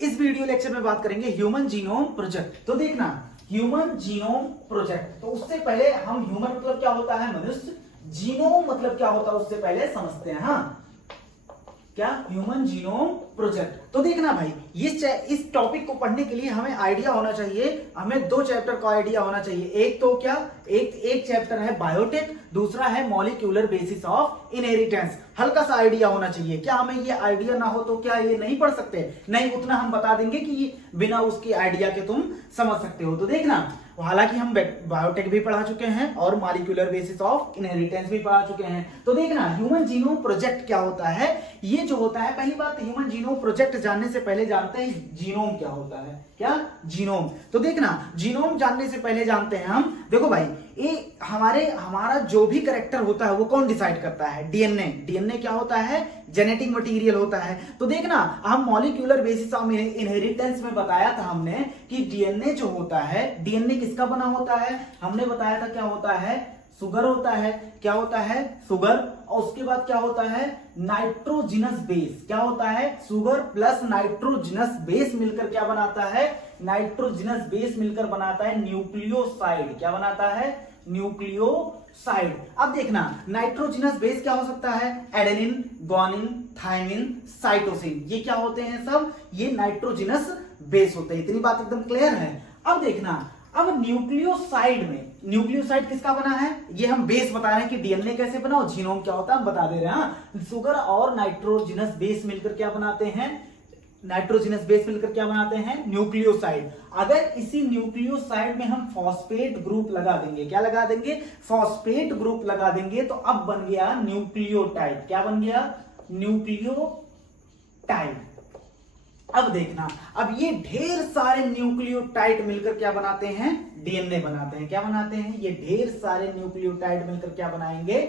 इस video lecture में बात करेंगे ह्यूमन जीनोम प्रोजेक्ट। तो देखना ह्यूमन जीनोम प्रोजेक्ट, तो उससे पहले हम ह्यूमन मतलब क्या होता है मनुष्य, जीनोम मतलब क्या होता है उससे पहले समझते हैं। हाँ, क्या ह्यूमन जीनोम प्रोजेक्ट। तो देखना भाई, इस टॉपिक को पढ़ने के लिए हमें आइडिया होना चाहिए, हमें दो चैप्टर का आइडिया होना चाहिए। एक तो क्या, एक चैप्टर है बायोटेक, दूसरा है मॉलिक्यूलर बेसिस ऑफ इनहेरिटेंस। हल्का सा आइडिया होना चाहिए। क्या हमें ये आइडिया ना हो तो क्या ये नहीं पढ़ सकते? नहीं, उतना हम बता देंगे कि बिना उसके आइडिया के तुम समझ सकते हो। तो देखना, हालांकि हम बायोटेक भी पढ़ा चुके हैं और मॉलिक्यूलर बेसिस ऑफ इनहेरिटेंस भी पढ़ा चुके हैं। तो देखना ह्यूमन जीनोम प्रोजेक्ट क्या होता है। ये जो होता है, पहली बात ह्यूमन जीनोम प्रोजेक्ट जानने से पहले जानते हैं जीनोम क्या होता है। क्या? जीनोम। तो देखना, जीनोम जानने से पहले जानते हैं हम, देखो भाई, ये हमारा जो भी कैरेक्टर होता है वो कौन डिसाइड करता है? डीएनए। डीएनए क्या होता है? जेनेटिक मटेरियल होता है। तो देखना, हम मॉलिक्यूलर बेसिस ऑफ इनहेरिटेंस में बताया था हमने कि डीएनए जो होता है, डीएनए किसका बना होता है? हमने बताया था क्या होता है? सुगर होता है। क्या होता है? सुगर। और उसके बाद क्या होता है? Nitrogenous base. क्या होता है? सुगर प्लस नाइट्रोजिनस बेस मिलकर क्या बनाता है? नाइट्रोजिनस बेस मिलकर बनाता है न्यूक्लियोसाइड। क्या बनाता है? न्यूक्लियोसाइड। अब देखना, नाइट्रोजिनस बेस क्या हो सकता है? Adenine, guanine, thymine, cytosine. ये क्या होते हैं सब? ये नाइट्रोजिनस बेस होते हैं। इतनी बात एकदम क्लियर है। अब देखना, अब न्यूक्लियोसाइड में, न्यूक्लियोसाइड किसका बना है? ये हम बेस बता रहे हैं कि डीएनए कैसे बना और जीनोम क्या होता है हम बता दे रहे हैं। सुगर और नाइट्रोजिनस बेस मिलकर क्या बनाते हैं? नाइट्रोजिनस बेस मिलकर क्या बनाते हैं? न्यूक्लियोसाइड। अगर इसी न्यूक्लियोसाइड में हम फॉस्फेट ग्रुप लगा देंगे, क्या लगा देंगे? फॉस्फेट ग्रुप लगा देंगे, तो अब बन गया न्यूक्लियोटाइड। क्या बन गया? न्यूक्लियोटाइड। अब देखना, अब ये ढेर सारे न्यूक्लियोटाइड मिलकर क्या बनाते हैं? डीएनए बनाते हैं। क्या बनाते हैं? ये ढेर सारे न्यूक्लियोटाइड मिलकर क्या बनाएंगे?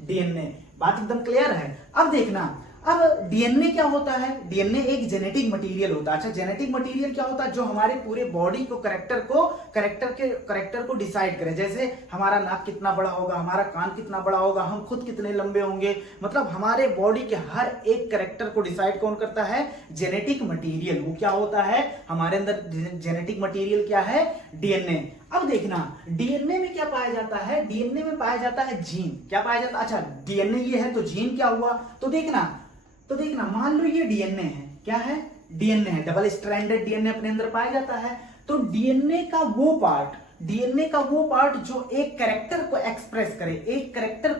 डीएनए। बात एकदम क्लियर है। अब देखना, अब डीएनए क्या होता है? डीएनए एक जेनेटिक मटेरियल होता है। अच्छा, जेनेटिक मटेरियल क्या होता है? जो हमारे पूरे बॉडी को करेक्टर को डिसाइड करे। जैसे हमारा नाक कितना बड़ा होगा, हमारा कान कितना बड़ा होगा, हम खुद कितने लंबे होंगे, मतलब हमारे बॉडी के हर एक करेक्टर को डिसाइड कौन करता है? Genetic material. वो क्या होता है? हमारे अंदर जेनेटिक मटेरियल क्या है? डीएनए। अब देखना, डीएनए में क्या पाया जाता है? डीएनए में पाया जाता है जीन। क्या पाया जाता है? अच्छा, डीएनए ये है तो जीन क्या हुआ? तो देखना, मान लो ये डीएनए है। क्या है? डीएनए है। डबल स्ट्रैंडेड डीएनए अपने अंदर पाया जाता है। तो डीएनए का वो पार्ट जो एक कैरेक्टर को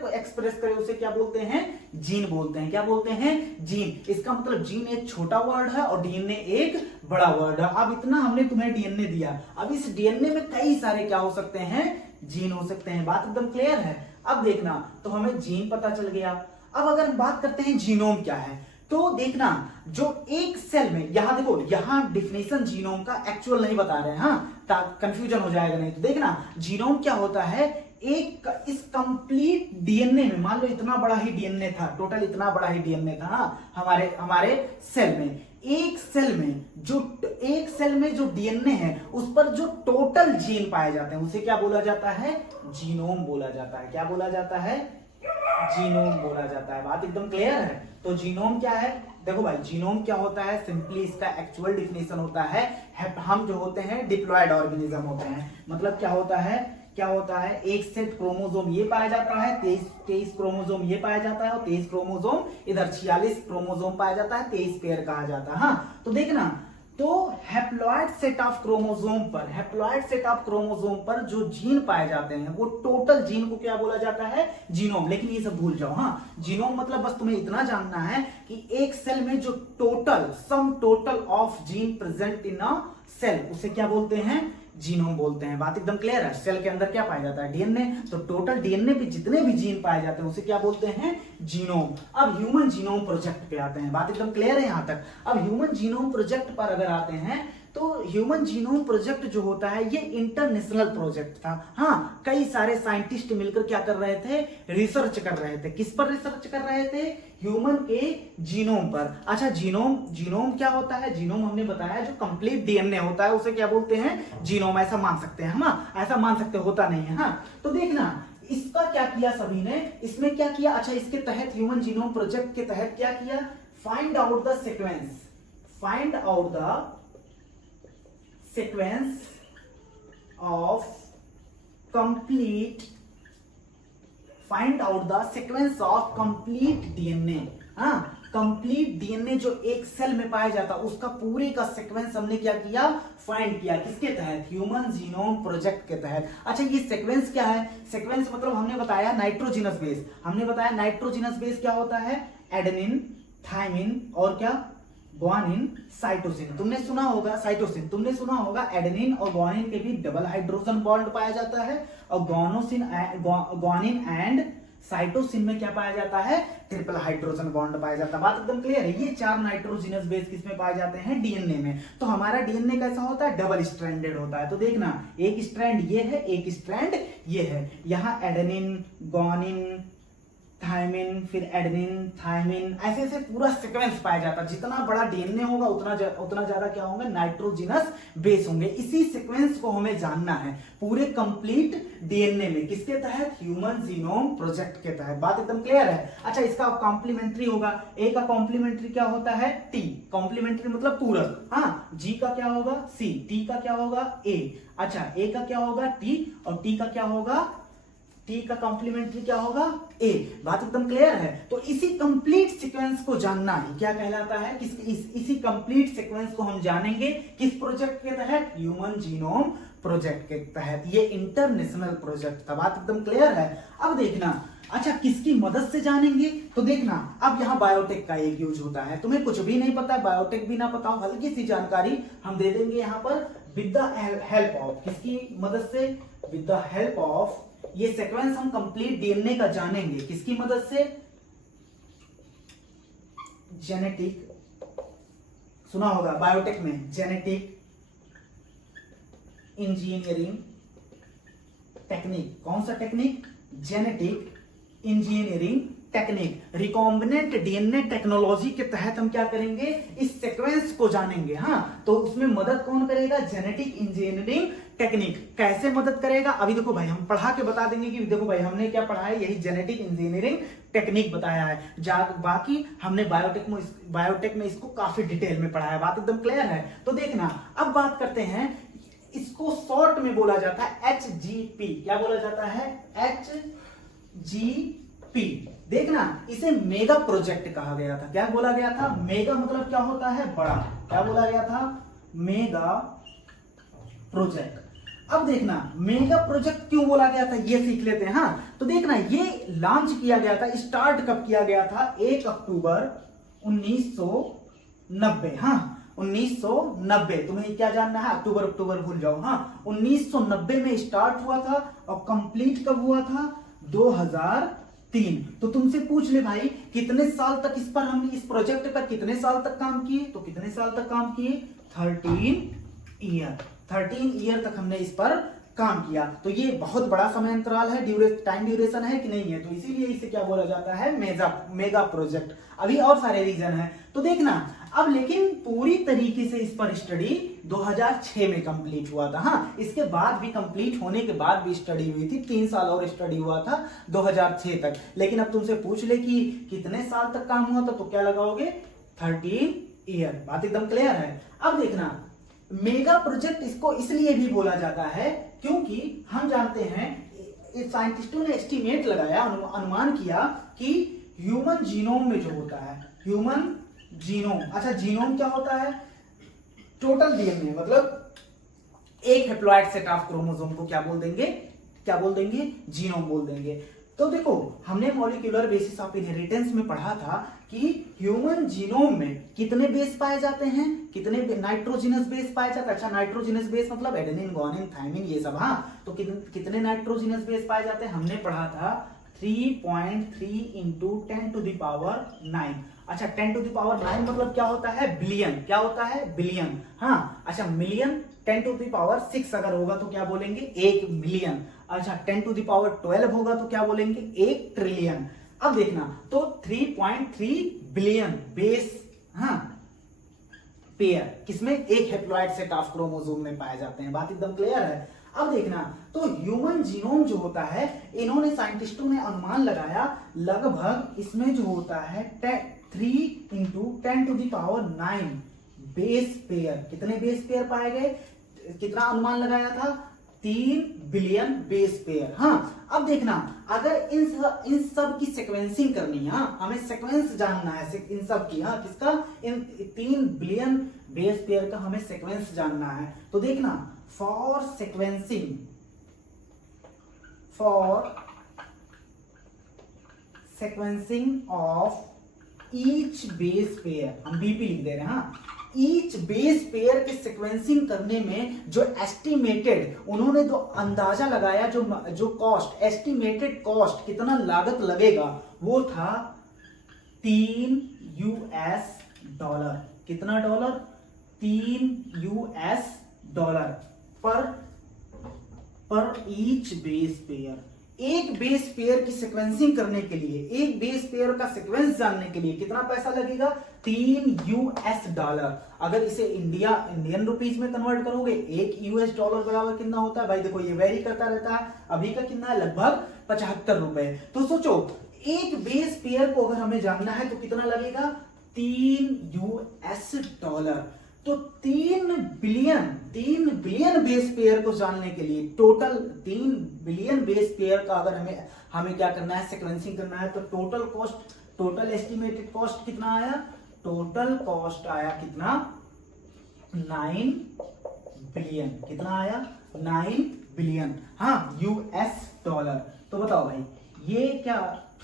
एक्सप्रेस करे, उसे क्या बोलते हैं? जीन बोलते हैं। क्या बोलते हैं? जीन। इसका मतलब जीन एक छोटा वर्ड है और डीएनए एक बड़ा वर्ड है। अब इतना हमने तुम्हें डीएनए दिया, अब इस डीएनए में कई सारे क्या हो सकते हैं? जीन हो सकते हैं। बात एकदम क्लियर है। अब देखना, तो हमें जीन पता चल गया। अब अगर हम बात करते हैं जीनोम क्या है, तो देखना, जो एक सेल में, यहां देखो, यहां डिफिनेशन जीनोम का एक्चुअल नहीं बता रहे हैं, हाँ, कंफ्यूजन हो जाएगा नहीं। तो देखना, जीनोम क्या होता है? इस कंप्लीट डीएनए में, मान लो इतना बड़ा ही डीएनए था, टोटल इतना बड़ा ही डीएनए था, हाँ, हमारे सेल में, एक सेल में जो डीएनए है उस पर जो टोटल जीन पाए जाते हैं उसे क्या बोला जाता है? जीनोम बोला जाता है। क्या बोला जाता है? जीनोम बोला जाता है। बात एकदम क्लियर है। तो जीनोम क्या है? देखो भाई, जीनोम क्या होता है? सिंपली इसका एक्चुअल डिफिनेशन होता है, हम जो होते हैं डिप्लॉयड ऑर्गेनिज्म होते हैं। मतलब क्या होता है? एक सेट क्रोमोसोम ये पाया जाता है, 23 क्रोमोसोम ये पाया जाता है और 23 क्रोमोसोम इधर 46 क्रोमोसोम पाया जाता है, 23 पेयर कहा जाता है। हाँ, तो देखना, तो हैप्लॉइड सेट ऑफ क्रोमोसोम पर जो जीन पाए जाते हैं वो टोटल जीन को क्या बोला जाता है? जीनोम। लेकिन ये सब भूल जाओ। हाँ, जीनोम मतलब बस तुम्हें इतना जानना है कि एक सेल में जो sum total of gene present in a cell, उसे क्या बोलते हैं? जीनोम बोलते हैं। बात एकदम क्लियर है। सेल के अंदर क्या पाया जाता है? डीएनए। तो टोटल डीएनए पे जितने भी जीन पाए जाते हैं उसे क्या बोलते हैं? जीनोम। अब ह्यूमन जीनोम प्रोजेक्ट पे आते हैं। बात एकदम क्लियर है यहां तक। अब ह्यूमन जीनोम प्रोजेक्ट पर अगर आते हैं, तो ह्यूमन जीनोम प्रोजेक्ट जो होता है ये इंटरनेशनल प्रोजेक्ट था। हाँ, कई सारे साइंटिस्ट मिलकर क्या कर रहे थे? रिसर्च कर रहे थे। किस पर रिसर्च कर रहे थे? ह्यूमन के जीनोम पर। अच्छा, जीनोम क्या होता है? जीनोम हमने बताया जो कंप्लीट डीएनए होता है उसे क्या बोलते हैं? जीनोम। ऐसा मान सकते हैं हम, ऐसा मान सकते, होता नहीं है। हाँ, तो देखना, इसका क्या किया सभी ने? इसमें क्या किया? अच्छा, इसके तहत ह्यूमन जीनोम प्रोजेक्ट के तहत क्या किया? Find out the sequence of complete find out the sequence of complete DNA। हाँ, कंप्लीट डीएनए जो एक सेल में पाया जाता है उसका पूरे का सीक्वेंस हमने क्या किया, फाइंड किया। किसके तहत, ह्यूमन जीनोम प्रोजेक्ट के तहत। अच्छा, ये सीक्वेंस क्या है, सीक्वेंस मतलब हमने बताया नाइट्रोजिनस बेस। हमने बताया नाइट्रोजिनस बेस क्या होता है, एडेनिन, थायमिन और क्या, ग्वानिन, साइटोसिन। तुमने सुना होगा साइटोसिन, तुमने सुना होगा एडेनिन और ग्वानिन के भी डबल हाइड्रोजन बॉन्ड पाया जाता है, और ग्वानिन एंड साइटोसिन में क्या पाया जाता है, ट्रिपल हाइड्रोजन बॉन्ड पाया जाता है। बात एकदम क्लियर है। ये 4 नाइट्रोजिनस बेस किसमें पाए जाते हैं, डीएनए में। तो हमारा डीएनए कैसा होता है, डबल स्ट्रैंडेड होता है। तो देखना, एक स्ट्रैंड ये है, एक स्ट्रैंड ये है। यहाँ एडेनिन, ग्वानिन, थायमिन, फिर एडेनिन, थायमिन, ऐसे ऐसे पूरा सीक्वेंस पाया जाता है। जितना बड़ा डीएनए होगा उतना ज्यादा क्या होंगे, नाइट्रोजिनस बेस होंगे। इसी सीक्वेंस को हमें जानना है पूरे कंप्लीट डीएनए में। किसके तहत, ह्यूमन जीनोम प्रोजेक्ट के तहत। बात एकदम क्लियर है। अच्छा, इसका कॉम्प्लीमेंट्री होगा, ए का कॉम्प्लीमेंट्री क्या होता है, टी। कॉम्प्लीमेंट्री मतलब पूरक। हाँ, जी का क्या होगा, सी, टी का क्या होगा, ए। अच्छा, ए का क्या होगा, टी, और टी का क्या होगा, टी का कॉम्प्लीमेंट्री क्या होगा, ए। बात एकदम क्लियर है। तो इसी कंप्लीट सीक्वेंस को जानना ही क्या कहलाता है, इसी कंप्लीट सीक्वेंस को हम जानेंगे किस प्रोजेक्ट के तहत, ह्यूमन जीनोम प्रोजेक्ट के तहत। ये इंटरनेशनल प्रोजेक्ट था। बात एकदम क्लियर है। अब देखना, अच्छा किसकी मदद से जानेंगे, तो देखना, अब यहाँ बायोटेक का एक यूज होता है। तुम्हें कुछ भी नहीं पता, बायोटेक भी ना पता हो, हल्की सी जानकारी हम दे देंगे यहाँ पर, विद द हेल्प ऑफ, किसकी मदद से, विद द हेल्प ऑफ। ये सीक्वेंस हम कंप्लीट डीएनए का जानेंगे किसकी मदद से, जेनेटिक, सुना होगा बायोटेक में, जेनेटिक इंजीनियरिंग टेक्निक। कौन सा technique, genetic engineering technique, recombinant DNA technology के तहत हम क्या करेंगे, इस सीक्वेंस को जानेंगे। हाँ, तो उसमें मदद कौन करेगा, जेनेटिक इंजीनियरिंग टेक्निक। कैसे मदद करेगा, अभी देखो भाई हम पढ़ा के बता देंगे कि देखो भाई हमने क्या पढ़ा है, यही जेनेटिक इंजीनियरिंग टेक्निक बताया है। बाकी हमने बायोटेक में इसको काफी डिटेल में पढ़ा है। बात एकदम क्लियर है। तो देखना, अब बात करते हैं, इसको शॉर्ट में बोला जाता है HGP। क्या बोला जाता है, HGP। देखना, इसे मेगा प्रोजेक्ट कहा गया था। क्या बोला गया था, मेगा मतलब क्या होता है, बड़ा। क्या बोला गया था, मेगा प्रोजेक्ट। अब देखना, मेगा प्रोजेक्ट क्यों बोला गया था, ये सीख लेते हैं। हाँ, तो देखना, ये लॉन्च किया गया था, स्टार्ट कब किया गया था, 1 अक्टूबर 1990। हाँ, 1990। तुम्हें क्या जानना है, अक्टूबर भूल जाओ। हाँ, 1990 में स्टार्ट हुआ था, और कंप्लीट कब हुआ था, 2003। तो तुमसे पूछ ले भाई, कितने साल तक इस पर हमने, इस प्रोजेक्ट पर कितने साल तक काम किए, तो कितने साल तक काम किए, 13 ईयर तक हमने इस पर काम किया। तो ये बहुत बड़ा समय अंतराल है, टाइम ड्यूरेशन है कि नहीं है, तो इसीलिए इसे क्या बोला जाता है, मेगा प्रोजेक्ट। अभी और सारे रीजन है। तो देखना, अब लेकिन पूरी तरीके से इस पर स्टडी 2006 में कंप्लीट हुआ था। हाँ, इसके बाद भी, कंप्लीट होने के बाद भी स्टडी हुई थी, 3 साल और स्टडी हुआ था 2006 तक। लेकिन अब तुमसे पूछ ले कि कितने साल तक काम हुआ था, तो क्या लगाओगे, 13 ईयर। बात एकदम क्लियर है। अब देखना, मेगा प्रोजेक्ट इसको इसलिए भी बोला जाता है क्योंकि हम जानते हैं, साइंटिस्टों ने एस्टिमेट लगाया, अनुमान किया कि ह्यूमन जीनोम में जो होता है, ह्यूमन जीनोम, अच्छा जीनोम क्या होता है, टोटल डीएनए, मतलब एक हैप्लॉइड सेट ऑफ क्रोमोसोम को क्या बोल देंगे, जीनोम बोल देंगे। तो देखो, हमने मॉलिक्यूलर बेसिस ऑफ इनहेरिटेंस में पढ़ा था कि ह्यूमन जीनोम में कितने बेस पाए जाते हैं, कितने नाइट्रोजिनस बेस पाए जाते हैं। अच्छा, नाइट्रोजिनस बेस मतलब एडेनिन, ग्वानिन, थायमिन, ये सब। हाँ, तो कितने नाइट्रोजिनस बेस पाए जाते हैं, हमने पढ़ा था 3.3 इंटू 10 टू द पावर 9। अच्छा, 10 टू द पावर 9 मतलब क्या होता है, बिलियन। क्या होता है, बिलियन। हाँ, अच्छा, मिलियन 10 टू द पावर 6 अगर होगा तो क्या बोलेंगे, 1 मिलियन। अच्छा, 10 टू द पावर 12 होगा तो क्या बोलेंगे, 1 ट्रिलियन। अब देखना, तो 3.3 बिलियन बेस, हाँ, पेयर किसमें, एक हैप्लॉइड सेट ऑफ क्रोमोसोम में पाए जाते हैं। बात एकदम क्लियर है। अब देखना, तो ह्यूमन जीनोम जो होता है, इन्होंने साइंटिस्टों ने अनुमान लगाया, लगभग इसमें जो होता है 3 into 10 to the power 9 base pair. कितने बेस पेयर पाए गए, कितना अनुमान लगाया था, 3 बिलियन बेस पेयर। हाँ, अब देखना, अगर इन सब की सीक्वेंसिंग करनी है, हाँ, हमें सीक्वेंस जानना है इन सब की, हाँ, किसका, इन 3 बिलियन बेस पेयर का हमें सीक्वेंस जानना है। तो देखना, for sequencing of each base pair, हम बीपी लिख दे रहे हैं, हाँ, ईच बेस पेयर के सीक्वेंसिंग करने में जो एस्टिमेटेड, उन्होंने जो अंदाजा लगाया, जो कॉस्ट, एस्टिमेटेड कॉस्ट, कितना लागत लगेगा, वो था $3 कितना डॉलर, $3 पर ईच बेस पेयर। एक बेस पेयर की सीक्वेंसिंग करने के लिए, एक बेस पेयर का सीक्वेंस जानने के लिए कितना पैसा लगेगा, $3। अगर इसे इंडियन रुपीज में कन्वर्ट करोगे, $1 बराबर कितना होता है भाई, देखो ये वेरी करता रहता है, अभी का कितना है, लगभग $75। तो सोचो, एक बेस पेयर को अगर हमें जानना है तो कितना लगेगा, $3। तो 3 बिलियन बेस पेयर को जानने के लिए, टोटल 3 बिलियन बेस पेयर का अगर हमें क्या करना है, सीक्वेंसिंग करना है, तो टोटल एस्टिमेटेड कॉस्ट कितना आया, टोटल कॉस्ट आया कितना, 9 बिलियन। कितना आया, 9 बिलियन, हाँ, $। तो बताओ भाई, ये क्या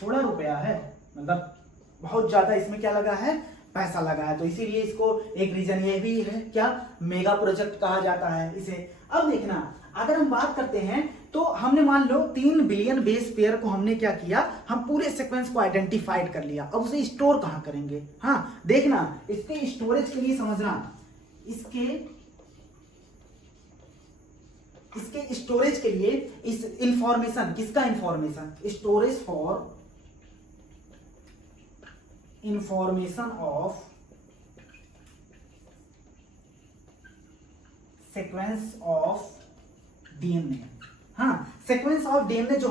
थोड़ा रुपया है, मतलब बहुत ज्यादा इसमें क्या लगा है, पैसा लगा है। तो इसीलिए इसको एक रीजन ये भी है, क्या, मेगा प्रोजेक्ट कहा जाता है इसे। अब देखना, अगर हम बात करते हैं, तो हमने मान लो 3 बिलियन बेस पेयर को हमने क्या किया, हम पूरे सीक्वेंस को आइडेंटिफाइड कर लिया। अब उसे स्टोर कहां करेंगे, हाँ, देखना, इसके स्टोरेज के लिए समझना, इसके स्टोरेज के लिए इस इंफॉर्मेशन, किसका information, storage for information of sequence of DNA. हाँ, सीक्वेंस ऑफ डीएनए जो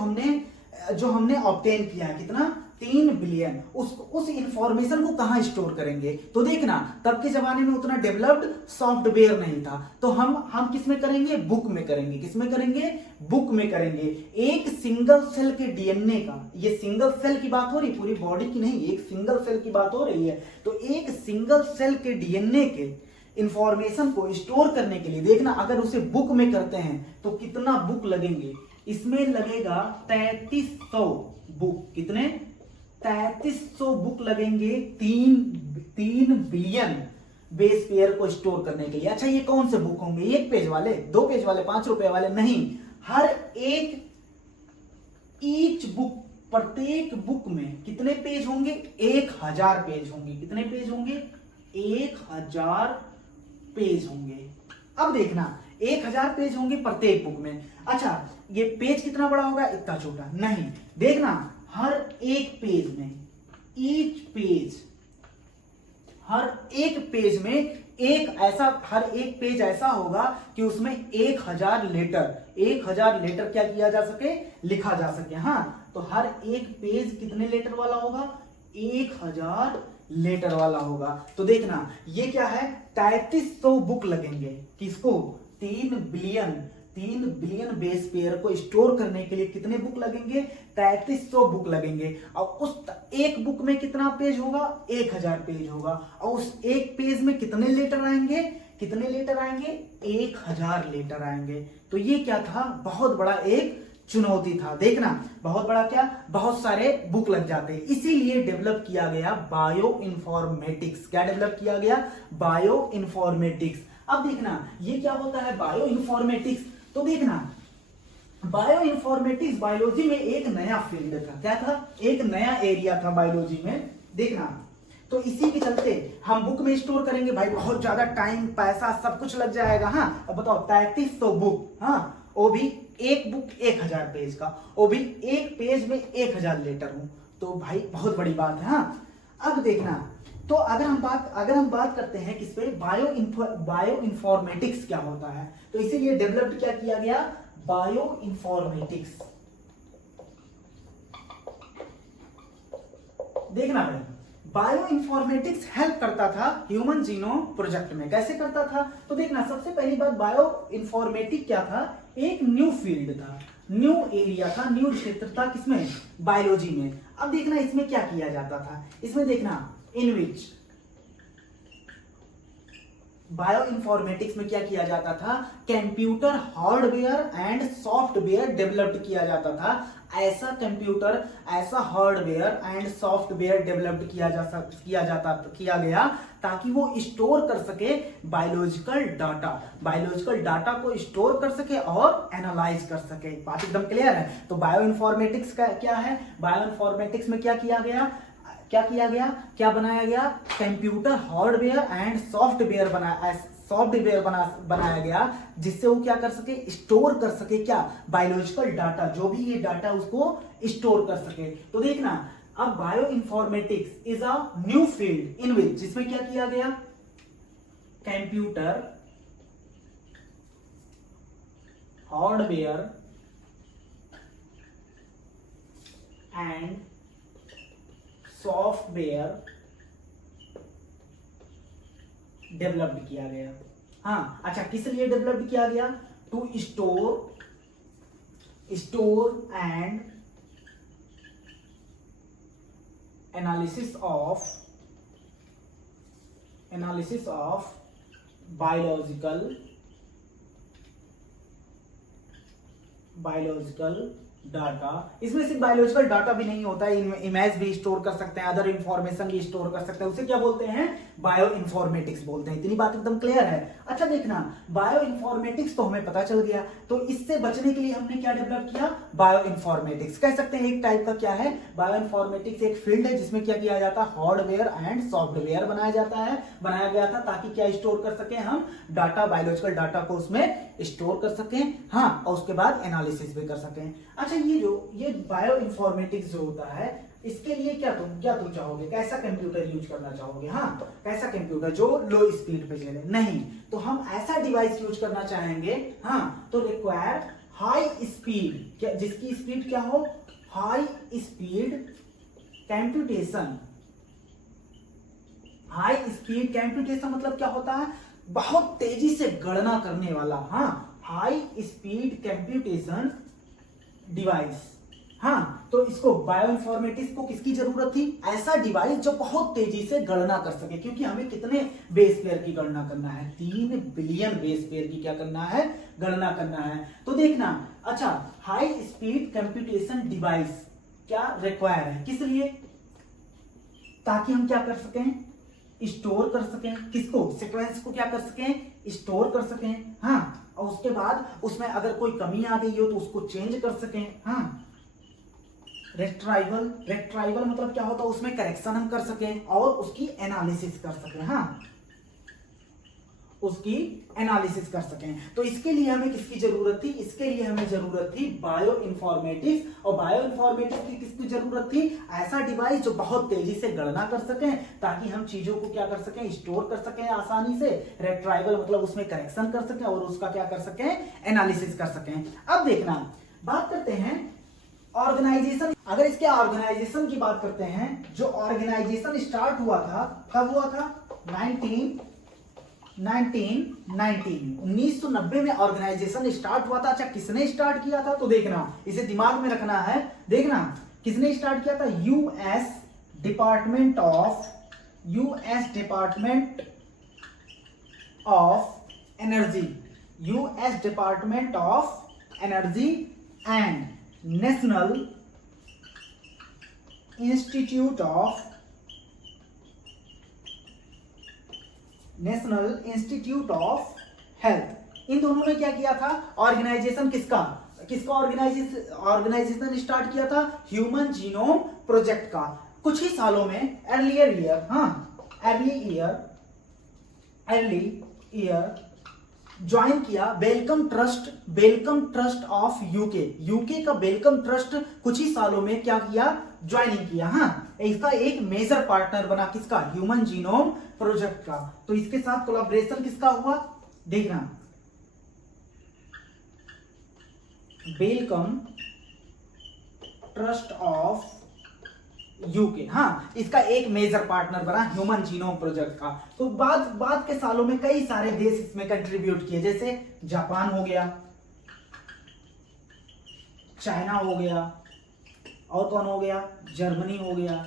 हमने ऑब्टेन किया है, कितना, 3 बिलियन, उस इंफॉर्मेशन को कहां स्टोर करेंगे। तो देखना, तब के जमाने में उतना डेवलप्ड सॉफ्टवेयर नहीं था, तो हम किस में करेंगे, बुक में करेंगे। किस में करेंगे, बुक में करेंगे। एक सिंगल सेल के डीएनए का, ये सिंगल सेल की बात हो रही, पूरी बॉडी की नहीं, एक सिंगल सेल की बात हो रही है। तो एक सिंगल सेल के डीएनए के इंफॉर्मेशन को स्टोर करने के लिए, देखना, अगर उसे बुक में करते हैं तो कितना बुक लगेंगे, इसमें लगेगा 3300 बुक। कितने, 3300 बुक लगेंगे 3 बिलियन बेस पेयर को स्टोर करने के लिए। अच्छा, ये कौन से बुक होंगे, 1 पेज वाले, 2 पेज वाले, 5 रुपए वाले, नहीं, हर एक ईच बुक, प्रत्येक बुक में कितने पेज होंगे, 1000 पेज होंगे। कितने पेज होंगे, 1000 पेज होंगे। अब देखना, 1000 पेज होंगे प्रत्येक बुक में। अच्छा, ये पेज कितना बड़ा होगा, इतना छोटा नहीं, देखना, हर एक पेज में, ईच पेज, हर एक पेज में हर एक पेज ऐसा होगा कि उसमें 1000 लेटर क्या किया जा सके, लिखा जा सके। हाँ, तो हर एक पेज कितने लेटर वाला होगा, 1000 लेटर वाला होगा। तो देखना, ये क्या है, 3300 बुक लगेंगे, किसको, 3 बिलियन बेस पेयर को स्टोर करने के लिए कितने बुक लगेंगे, 3300 बुक लगेंगे। और उस एक बुक में कितना पेज होगा, 1000 पेज होगा। और उस एक पेज में कितने लेटर आएंगे, 1000 लेटर आएंगे। तो ये क्या था, बहुत बड़ा एक चुनौती था। देखना, बहुत बड़ा क्या, बहुत सारे बुक लग जाते हैं। इसीलिए डेवलप किया गया बायो इन्फॉर्मेटिक्स। क्या डेवलप किया गया, बायो इन्फॉर्मेटिक्स। अब देखना, ये क्या होता है, बायो इन्फॉर्मेटिक्स। तो देखना, बायो इन्फॉर्मेटिक्स बायोलॉजी में एक नया फील्ड था। क्या था, एक नया एरिया था बायोलॉजी में। देखना, तो इसी के चलते हम बुक में स्टोर करेंगे, भाई बहुत ज्यादा टाइम, पैसा, सब कुछ लग जाएगा। हाँ, अब बताओ, 3300 बुक, हाँ, वो भी एक बुक 1000 पेज का, वो भी एक पेज में 1000 लेटर हूं, तो भाई बहुत बड़ी बात है। हाँ, अब देखना, तो अगर हम बात करते हैं किस पे, बायो इन्फॉर्मेटिक्स क्या होता है, तो इसीलिए डेवलप्ड क्या किया गया, बायो इन्फॉर्मेटिक्स। देखना भाई, बायो इंफॉर्मेटिक्स हेल्प करता था ह्यूमन जीनोम प्रोजेक्ट में। कैसे करता था? तो देखना, सबसे पहली बात, बायो इंफॉर्मेटिक क्या था? एक न्यू फील्ड था, न्यू एरिया था, न्यू क्षेत्र था, किसमें? बायोलॉजी में। अब देखना इसमें क्या किया जाता था, इसमें देखना, इन विच बायो इंफॉर्मेटिक्स में क्या किया जाता था? Computer hardware and software developed किया जाता था। ऐसा कंप्यूटर, ऐसा हार्डवेयर एंड सॉफ्टवेयर डेवलप्ड किया गया ताकि वो स्टोर कर सके बायोलॉजिकल डाटा को स्टोर कर सके और एनालाइज कर सके। बात एकदम क्लियर है? तो बायो इंफॉर्मेटिक्स का क्या है? बायो इंफॉर्मेटिक्स में क्या किया गया, क्या बनाया गया? कंप्यूटर हार्डवेयर एंड सॉफ्टवेयर बनाया गया जिससे वो क्या कर सके? स्टोर कर सके क्या? बायोलॉजिकल डाटा, जो भी ये डाटा उसको स्टोर कर सके। तो देखना, अब bio informatics is a new field in which, जिसमें क्या किया गया? Computer hardware and software developed किया गया। हाँ, अच्छा, किस लिए डेवलप्ड किया गया? To store and analysis of biological data. इसमें सिर्फ बायोलॉजिकल डाटा भी नहीं होता है, इमेज भी स्टोर कर सकते हैं, अदर इंफॉर्मेशन भी स्टोर कर सकते हैं। उसे क्या बोलते हैं? बायो इंफॉर्मेटिक्स बोलते हैं। इतनी बात एकदम क्लियर है? अच्छा देखना, बायो इंफॉर्मेटिक्स तो हमें पता चल गया, तो इससे बचने के लिए हमने क्या डेवलप किया? Bio informatics. कह सकते हैं एक टाइप का क्या है? बायो इंफॉर्मेटिक्स एक फील्ड है जिसमें क्या किया जाता है? हार्डवेयर एंड सॉफ्टवेयर बनाया गया था ताकि क्या स्टोर कर सके हम? डाटा, बायोलॉजिकल डाटा को उसमें स्टोर कर सकें, हाँ, और उसके बाद एनालिसिस भी कर सकें। अच्छा, ये बायो इंफॉर्मेटिक्स जो होता है, इसके लिए क्या तुम चाहोगे? कैसा कंप्यूटर यूज करना चाहोगे? हाँ, कैसा कंप्यूटर जो लो स्पीड पे चले? नहीं, तो हम ऐसा डिवाइस यूज करना चाहेंगे, हाँ, तो रिक्वायर हाई स्पीड, क्या, जिसकी स्पीड क्या हो? High speed computation. High speed computation मतलब क्या होता है? बहुत तेजी से गणना करने वाला, हाँ, हाई स्पीड कंप्यूटेशन डिवाइस। हाँ, तो इसको बायो इंफॉर्मेटिक्स को किसकी जरूरत थी? ऐसा डिवाइस जो बहुत तेजी से गणना कर सके, क्योंकि हमें कितने बेस पेयर की गणना करना है? 3 बिलियन बेस पेयर की क्या करना है? गणना करना है। तो देखना, अच्छा, हाई स्पीड कंप्यूटेशन डिवाइस क्या रिक्वायर है? किस लिए? ताकि हम क्या कर सकें? स्टोर कर सकें। किसको? सीक्वेंस को क्या कर सकें? स्टोर कर सकें, हाँ, और उसके बाद उसमें अगर कोई कमी आ गई हो तो उसको चेंज कर सकें, हाँ। रेट्राइवल मतलब क्या होता है? उसमें करेक्शन हम कर सकें और उसकी एनालिसिस कर सकें, हाँ, उसकी एनालिसिस कर सकें। तो इसके लिए हमें किसकी जरूरत थी? इसके लिए हमें जरूरत थी बायो इंफॉर्मेटिक्स। और बायो इंफॉर्मेटिक्स की किसकी जरूरत थी? ऐसा डिवाइस जो बहुत तेजी से गणना कर सकें ताकि हम चीजों को क्या कर सकें? स्टोर कर सकें आसानी से। रेट्राइवल मतलब उसमें करेक्शन कर सकें और उसका क्या कर सकें? एनालिसिस कर सकें। अब देखना, बात करते हैं ऑर्गेनाइजेशन। अगर इसके ऑर्गेनाइजेशन की बात करते हैं, जो ऑर्गेनाइजेशन स्टार्ट हुआ था, कब हुआ था? 1990 में ऑर्गेनाइजेशन स्टार्ट हुआ था। अच्छा, किसने स्टार्ट किया था? तो देखना, इसे दिमाग में रखना है। देखना, किसने स्टार्ट किया था? US department of energy and national institute of health. इन दोनों ने क्या किया था? ऑर्गेनाइजेशन किसका ऑर्गेनाइजेशन स्टार्ट किया था? ह्यूमन जीनोम प्रोजेक्ट का। कुछ ही सालों में, अर्ली ईयर ज्वाइन किया बेलकम ट्रस्ट ऑफ यूके का बेलकम ट्रस्ट कुछ ही सालों में क्या किया? ज्वाइनिंग किया, हाँ, इसका एक मेजर पार्टनर बना। किसका? ह्यूमन जीनोम प्रोजेक्ट का। तो इसके साथ कोलैबोरेशन किसका हुआ? देखना, बेलकम ट्रस्ट ऑफ यूके, हाँ, इसका एक मेजर पार्टनर बना ह्यूमन जीनोम प्रोजेक्ट का। तो बाद के सालों में कई सारे देश इसमें कंट्रीब्यूट किए, जैसे जापान हो गया, चाइना हो गया, और कौन हो गया, जर्मनी हो गया,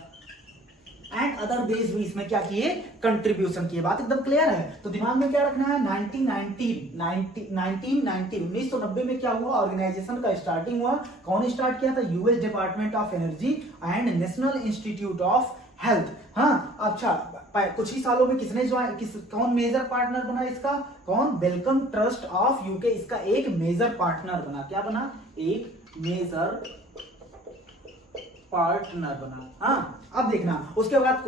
एंड अदर देश भी इसमें क्या किए, कंट्रीब्यूशन किए। बात एकदम क्लियर है। तो दिमाग में क्या रखना है, 1990 में क्या हुआ, ऑर्गेनाइजेशन का स्टार्टिंग हुआ। कौन स्टार्ट किया था, US department of energy and national institute of health. हाँ, अच्छा, कुछ ही सालों में किसने कौन मेजर पार्टनर बना इसका, कौन, वेलकम ट्रस्ट ऑफ यूके इसका एक मेजर पार्टनर बना। क्या बना, एक मेजर पार्टनर बना। हाँ, अब देखना उसके बाद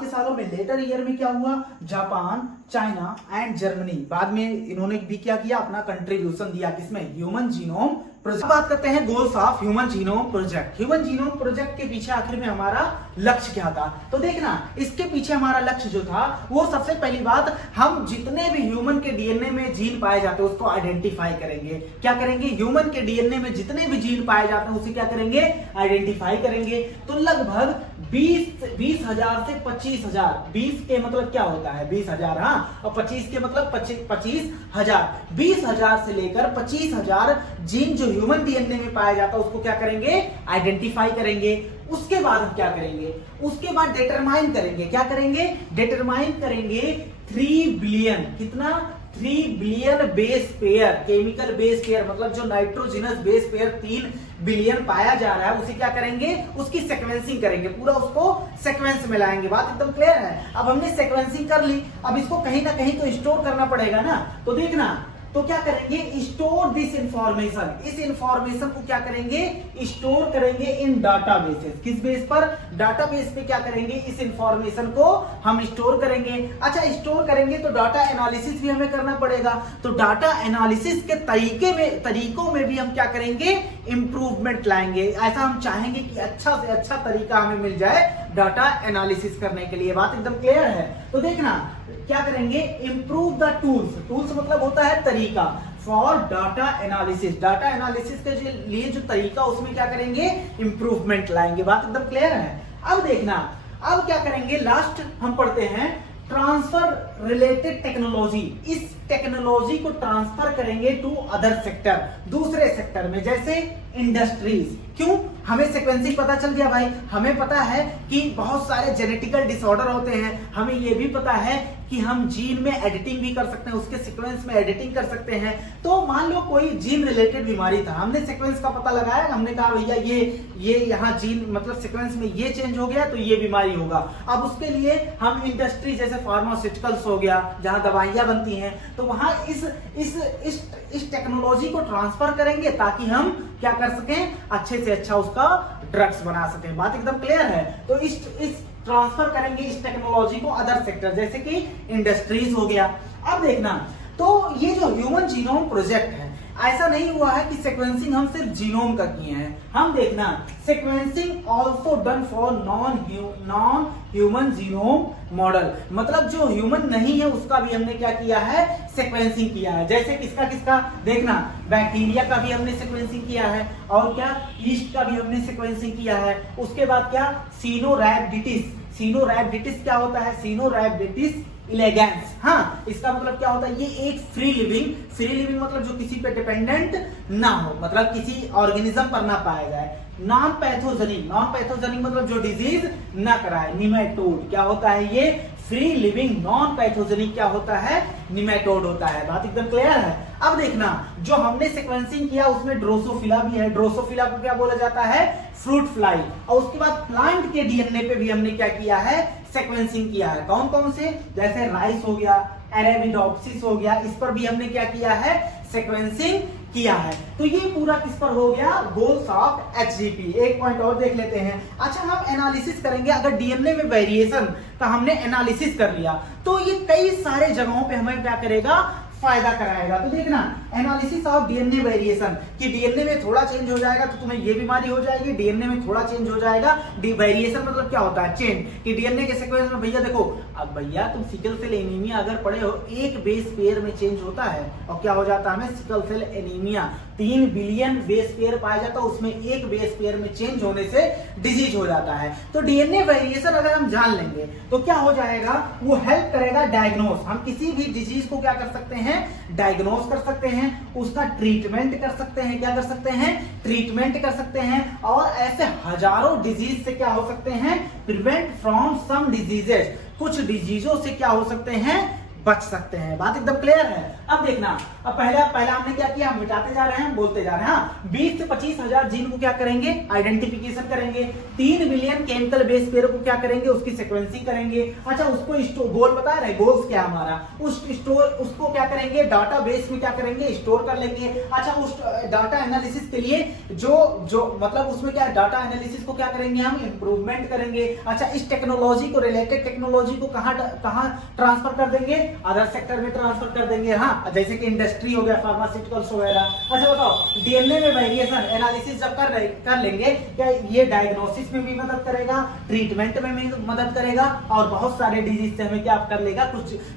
के सालों में लेटर ईयर में क्या हुआ, जापान, चाइना एंड जर्मनी, बाद में इन्होंने भी क्या किया, अपना कंट्रीब्यूशन दिया, किसमें, ह्यूमन जीनोम प्रोजेक्ट। बात करते हैं goals of human genome project. Human genome project के पीछे आखिर में हमारा लक्ष्य क्या था, तो देखना इसके पीछे हमारा लक्ष्य जो था वो सबसे पहली बात, हम जितने भी ह्यूमन के डीएनए में जीन पाए जाते हैं उसको आइडेंटिफाई करेंगे। क्या करेंगे, ह्यूमन के डीएनए में जितने भी जीन पाए जाते हैं उसे क्या करेंगे, आइडेंटिफाई करेंगे। तो लगभग 20,000 से 25,000, 20 के मतलब क्या होता है, 20,000, हाँ, और 25 के मतलब 25,000, 20,000 से लेकर 25,000 जीन जो ह्यूमन डीएनए में पाया जाता है उसको क्या करेंगे, आइडेंटिफाई करेंगे। उसके बाद हम क्या करेंगे, उसके बाद डिटरमाइन करेंगे। क्या करेंगे, डिटरमाइन करेंगे 3 बिलियन, कितना, 3 billion base pair, chemical base pair, मतलब जो नाइट्रोजिनस बेस पेयर 3 बिलियन पाया जा रहा है उसे क्या करेंगे, उसकी सीक्वेंसिंग करेंगे, पूरा उसको सीक्वेंस में लाएंगे। बात एकदम क्लियर है। अब हमने सीक्वेंसिंग कर ली, अब इसको कहीं ना कहीं तो स्टोर करना पड़ेगा ना। तो देखना, तो क्या करेंगे, स्टोर दिस इंफॉर्मेशन, इस इंफॉर्मेशन को क्या करेंगे, स्टोर करेंगे इन डाटाबेसेस। किस बेस पर, डाटाबेस पे क्या करेंगे, इस इंफॉर्मेशन को हम स्टोर करेंगे। अच्छा, स्टोर करेंगे तो डाटा एनालिसिस भी हमें करना पड़ेगा। तो डाटा एनालिसिस के तरीकों में भी हम क्या करेंगे, इंप्रूवमेंट लाएंगे। ऐसा हम चाहेंगे कि अच्छा से अच्छा तरीका हमें मिल जाए डाटा एनालिसिस करने के लिए। बात एकदम क्लियर है। तो देखना क्या करेंगे, इंप्रूव द टूल्स, टूल्स मतलब होता है तरीका, for data analysis, data analysis के लिए जो तरीका उसमें क्या करेंगे, इंप्रूवमेंट लाएंगे। बात एकदम क्लियर है। अब देखना, अब क्या करेंगे, लास्ट हम पढ़ते हैं ट्रांसफर रिलेटेड टेक्नोलॉजी। इस टेक्नोलॉजी को ट्रांसफर करेंगे टू अदर सेक्टर, दूसरे सेक्टर में, जैसे इंडस्ट्रीज। क्यों, हमें सीक्वेंसिंग पता चल गया भाई, हमें पता है कि बहुत सारे जेनेटिकल डिसऑर्डर होते हैं, हमें यह भी पता है कि हम जीन में एडिटिंग भी कर सकते हैं, उसके सीक्वेंस में एडिटिंग कर सकते हैं। तो मान लो कोई जीन रिलेटेड बीमारी था, हमने सीक्वेंस का पता लगाया, हमने कहा भैया ये यहाँ जीन मतलब सीक्वेंस में ये चेंज हो गया तो ये बीमारी होगा। अब उसके लिए हम इंडस्ट्री जैसे फार्मास्यूटिकल्स हो गया, जहां दवाइयां बनती हैं, तो वहां इस टेक्नोलॉजी को ट्रांसफर करेंगे ताकि हम क्या कर सकें, अच्छे से अच्छा उसका ड्रग्स बना सकें। बात एकदम क्लियर है। तो इस ट्रांसफर करेंगे इस टेक्नोलॉजी को अदर सेक्टर, जैसे कि इंडस्ट्रीज हो गया। अब देखना, तो ये जो ह्यूमन जीनोम प्रोजेक्ट है, ऐसा नहीं हुआ है कि सीक्वेंसिंग हम सिर्फ जीनोम का किए हैं। हम देखना, sequencing also done for non human genome model, मतलब जो ह्यूमन नहीं है उसका भी हमने क्या किया है, सीक्वेंसिंग किया है। जैसे किसका देखना, बैक्टीरिया का भी हमने सीक्वेंसिंग किया है, और क्या, यीस्ट का भी हमने सीक्वेंसिंग किया है। उसके बाद क्या, सीनोरैबिडिटिस क्या होता है, सीनोरैबिडिटिस इलेगेंस। हाँ, इसका मतलब क्या होता है, ये एक फ्री लिविंग मतलब जो किसी पे डिपेंडेंट ना हो, मतलब किसी ऑर्गेनिज्म पर ना पाया जाए। नॉन पैथोजेनिक मतलब जो डिजीज ना कराए, निमेटोड क्या होता है, ये फ्री लिविंग नॉन पैथोजेनिक क्या होता है, निमेटोड होता है। बात एकदम क्लियर है। अब देखना, जो हमने सीक्वेंसिंग किया उसमें ड्रोसोफिला भी है, ड्रोसोफिला को क्या बोला जाता है, फ्रूट फ्लाई। और उसके बाद प्लांट के डीएनए पे भी हमने क्या किया है, सीक्वेंसिंग किया है। कौन कौन से, जैसे राइस हो गया, अरेबिडोप्सिस हो गया, इस पर भी हमने क्या किया है, सीक्वेंसिंग किया है। तो ये पूरा किस पर हो गया, गोल्स ऑफ एचजीपी। एक पॉइंट और देख लेते हैं। अच्छा, हम एनालिसिस करेंगे, अगर डीएनए में वेरिएशन का हमने एनालिसिस कर लिया तो ये कई सारे जगहों पे हमें क्या करेगा, फायदा कराएगा। तो देखना एनालिसिस ऑफ डीएनए वेरिएशन, कि डीएनए में थोड़ा चेंज हो जाएगा तो तुम्हें ये बीमारी हो जाएगी, डीएनए में थोड़ा चेंज हो जाएगा। वेरिएशन मतलब क्या होता है? चेंज, कि डीएनए के सीक्वेंस में भैया देखो, अब भैया तुम सिकल सेल एनीमिया अगर पढ़े हो, एक बेस पेयर में चेंज होता है और क्या हो जाता है हमें? Sickle cell anaemia. 3 billion base pair पाया जाता है, उसमें एक बेस पेयर में चेंज होने से डिजीज हो जाता है। तो डीएनए वेरिएशन अगर हम जान लेंगे तो क्या हो जाएगा? वो हेल्प करेगा डायग्नोस। हम किसी भी डिजीज को क्या कर सकते हैं? डायग्नोस कर सकते हैं, उसका ट्रीटमेंट कर सकते हैं। क्या कर सकते हैं? ट्रीटमेंट कर सकते हैं। और ऐसे हजारों डिजीज से क्या हो सकते हैं? प्रिवेंट फ्रॉम सम डिजीजेस, कुछ डिजीजों से क्या हो सकते हैं? बच सकते हैं। बात एकदम क्लियर है। अब देखना, अब पहला हमने क्या किया? हम मिटाते जा रहे हैं, बोलते जा रहे हैं। हाँ, 20 से 25 हजार जीन को क्या करेंगे? आइडेंटिफिकेशन करेंगे। 3 बिलियन केमिकल बेस पेयर को क्या करेंगे? उसकी सीक्वेंसिंग करेंगे। अच्छा, उसको गोल बता रहे, गोल्स क्या हमारा? उसको क्या करेंगे? डाटा बेस में क्या करेंगे? स्टोर कर लेंगे। अच्छा, उस डाटा एनालिसिस के लिए जो मतलब उसमें क्या डाटा एनालिसिस को क्या करेंगे? हम इंप्रूवमेंट करेंगे। अच्छा, इस टेक्नोलॉजी को, रिलेटेड टेक्नोलॉजी को कहां ट्रांसफर कर देंगे? अदर सेक्टर में ट्रांसफर कर देंगे। हाँ, जैसे कि इंडस्ट्री हो गया, फार्मास्यूटिकल्स वगैरह। अच्छा बताओ, डीएनए में वेरिएशन एनालिसिस जब कर लेंगे, क्या ये डायग्नोसिस में भी मदद करेगा, ट्रीटमेंट में भी मदद करेगा, और बहुत सारे डिजीज से हमें क्या कर लेगा?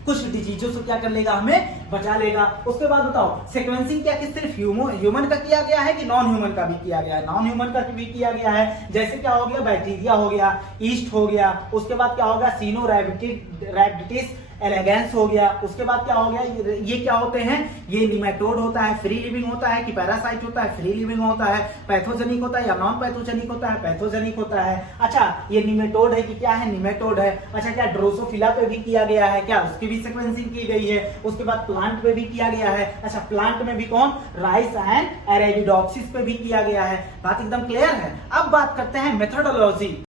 कुछ डिजीजों से क्या कर लेगा? हमें बचा लेगा। उसके बाद बताओ, सीक्वेंसिंग क्या कि सिर्फ ह्यूमन का किया गया है कि नॉन ह्यूमन का भी किया गया है? नॉन ह्यूमन का भी किया गया है। जैसे क्या हो गया? बैक्टीरिया हो गया, ईस्ट हो गया, उसके बाद क्या होगा? सीनो रैबिडिटिस एलेगेंस हो गया। उसके बाद क्या हो गया? ये क्या होते हैं? ये निमेटोड होता है, फ्री लिविंग होता है कि पैरासाइट होता है? फ्री लिविंग होता है। पैथोजेनिक होता है या नॉन पैथोजेनिक होता है? पैथोजेनिक होता है। अच्छा, ये निमेटोड है कि क्या है? निमेटोड है। अच्छा, क्या ड्रोसोफिला पे भी किया गया है? क्या उसकी भी सीक्वेंसिंग की गई है? उसके बाद प्लांट पे भी किया गया है। अच्छा, प्लांट में भी कौन? राइस एंड अरेबिडोप्सिस पे भी किया गया है। बात एकदम क्लियर है। अब बात करते हैं मेथोडोलॉजी।